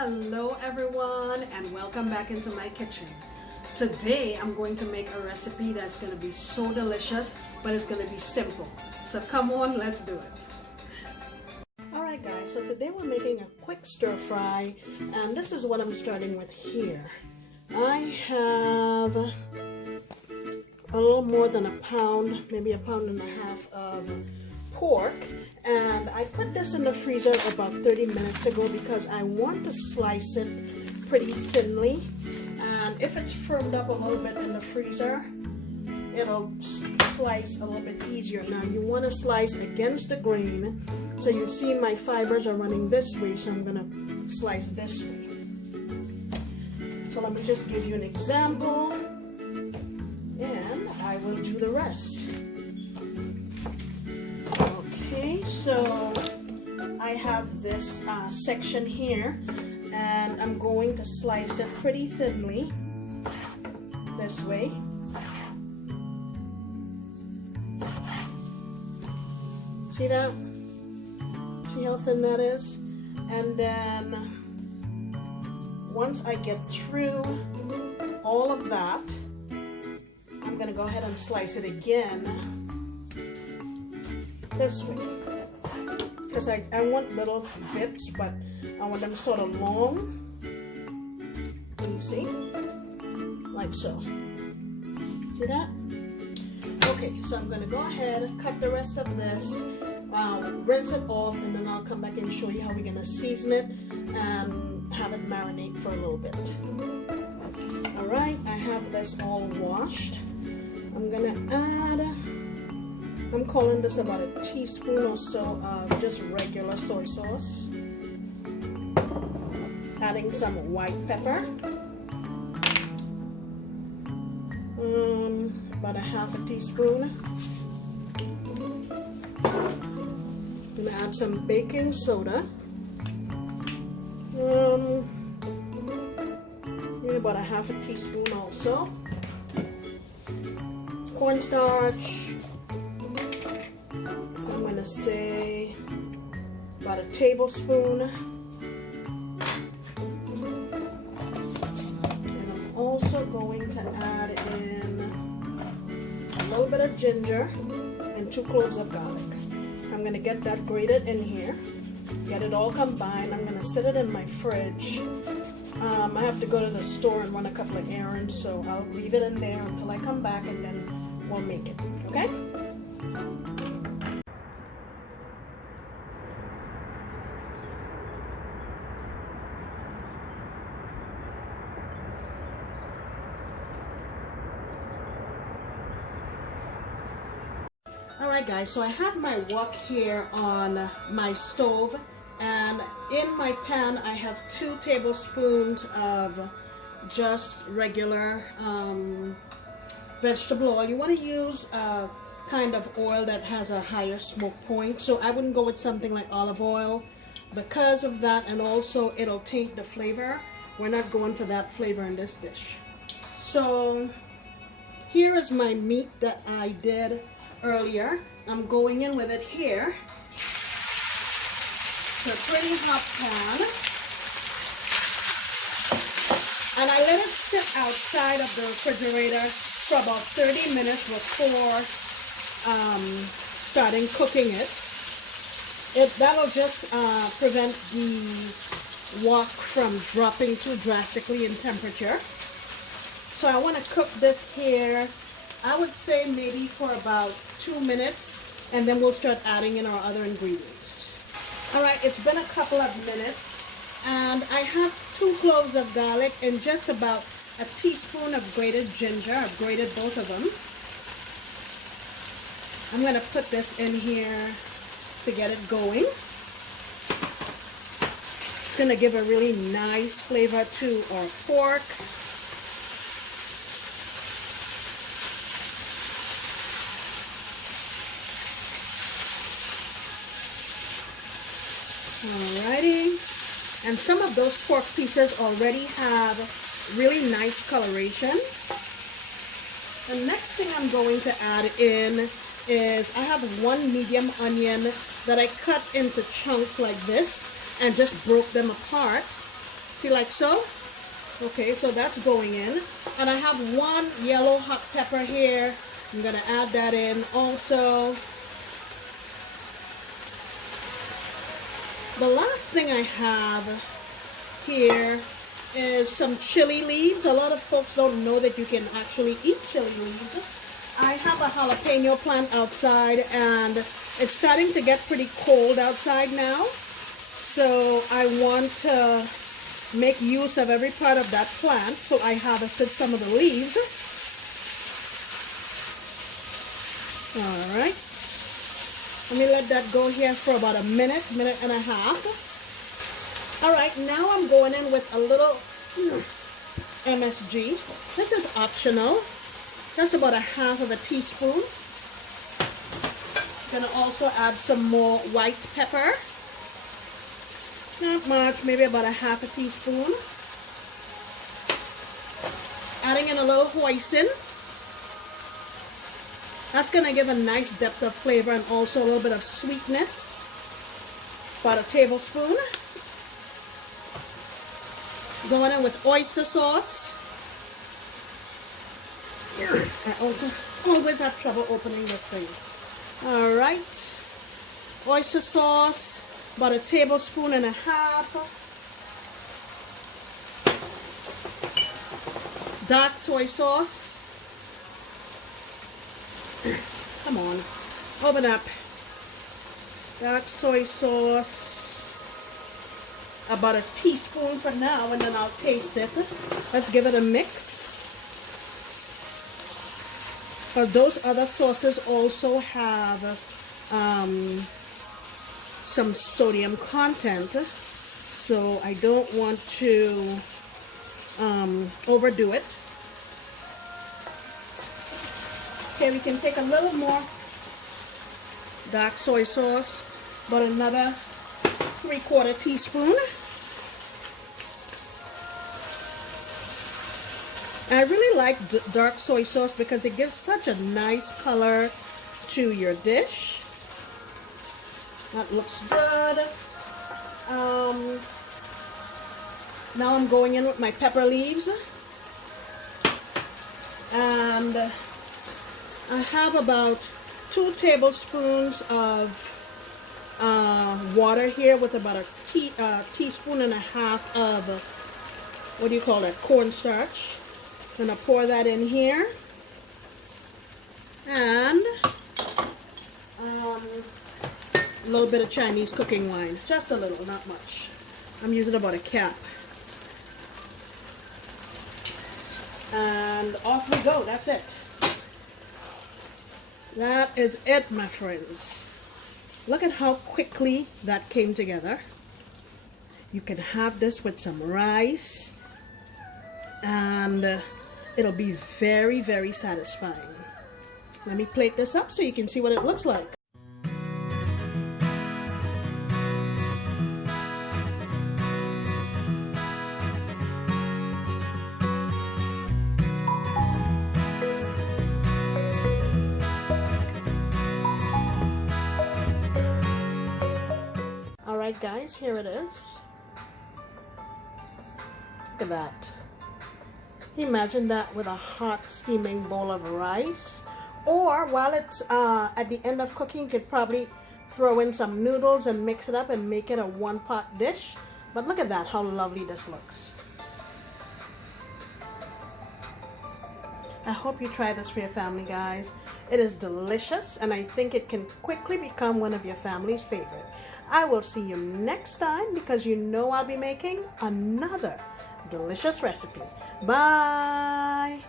Hello everyone and welcome back into my kitchen. Today I'm going to make a recipe that's going to be so delicious, but it's going to be simple. So come on, let's do it. Alright guys, so today we're making a quick stir fry, and this is what I'm starting with here. I have a little more than a pound, maybe 1.5 pounds of pork, and I put this in the freezer about 30 minutes ago because I want to slice it pretty thinly, and if it's firmed up a little bit in the freezer, it'll slice a little bit easier. Now you want to slice against the grain, so you see my fibers are running this way, so I'm gonna slice this way. So let me just give you an example and I will do the rest. Okay, so I have this section here, and I'm going to slice it pretty thinly this way. See that? See how thin that is? And then once I get through all of that, I'm going to go ahead and slice it again this way, because I want little bits, but I want them sort of long. You see? Like so. See that? Okay, so I'm going to go ahead and cut the rest of this, rinse it off, and then I'll come back and show you how we're going to season it and have it marinate for a little bit. Alright, I have this all washed. I'm going to add, I'm calling this about a teaspoon or so of just regular soy sauce. Adding some white pepper. About 1/2 teaspoon. I'm going to add some baking soda. Maybe about 1/2 teaspoon also. Cornstarch. I'm going to say about 1 tablespoon. And I'm also going to add in a little bit of ginger and 2 cloves of garlic. I'm going to get that grated in here, get it all combined. I'm going to set it in my fridge. I have to go to the store and run a couple of errands, so I'll leave it in there until I come back, and then we'll make it, okay? Alright guys, so I have my wok here on my stove, and in my pan I have 2 tablespoons of just regular vegetable oil. You want to use a kind of oil that has a higher smoke point, so I wouldn't go with something like olive oil because of that, and also it'll taint the flavor. We're not going for that flavor in this dish. So here is my meat that I did earlier. I'm going in with it here to a pretty hot pan, and I let it sit outside of the refrigerator for about 30 minutes before starting cooking it. That'll just prevent the wok from dropping too drastically in temperature. So I want to cook this here, I would say maybe for about 2 minutes, and then we'll start adding in our other ingredients. Alright, it's been a couple of minutes, and I have 2 cloves of garlic and just about 1 teaspoon of grated ginger. I've grated both of them. I'm going to put this in here to get it going. It's going to give a really nice flavor to our pork. Alrighty, and some of those pork pieces already have really nice coloration. The next thing I'm going to add in is I have 1 medium onion that I cut into chunks like this and just broke them apart. See, like so. Okay, so that's going in. And I have one yellow hot pepper here. I'm gonna add that in also. The last thing I have here is some chili leaves. A lot of folks don't know that you can actually eat chili leaves. I have a jalapeno plant outside, and it's starting to get pretty cold outside now. So I want to make use of every part of that plant. So I harvested some of the leaves. All right. Let me let that go here for about a minute and a half. All right, now I'm going in with a little MSG. This is optional. Just about a half of a teaspoon. Gonna also add some more white pepper. Not much, maybe about a half a teaspoon. Adding in a little hoisin. That's gonna give a nice depth of flavor and also a little bit of sweetness. About a tablespoon. Going in with oyster sauce. I also always have trouble opening this thing. All right. Oyster sauce, about a tablespoon and a half. Dark soy sauce. Come on, open up. Dark soy sauce, about a teaspoon for now, and then I'll taste it. Let's give it a mix. But those other sauces also have some sodium content, so I don't want to overdo it. Okay, we can take a little more dark soy sauce, about another 3/4 teaspoon. I really like dark soy sauce because it gives such a nice color to your dish. That looks good. Now I'm going in with my pepper leaves. And I have about 2 tablespoons of water here with about a teaspoon and a half of, what do you call that, cornstarch. I'm going to pour that in here. And a little bit of Chinese cooking wine. Just a little, not much. I'm using about a cap. And off we go. That's it. That is it, my friends. Look at how quickly that came together. You can have this with some rice, and it'll be very, very satisfying. Let me plate this up so you can see what it looks like. Alright guys, here it is. Look at that. Imagine that with a hot steaming bowl of rice. Or while it's at the end of cooking, you could probably throw in some noodles and mix it up and make it a one-pot dish. But look at that, how lovely this looks. I hope you try this for your family, guys. It is delicious, and I think it can quickly become one of your family's favorite. I will see you next time, because you know I'll be making another delicious recipe. Bye!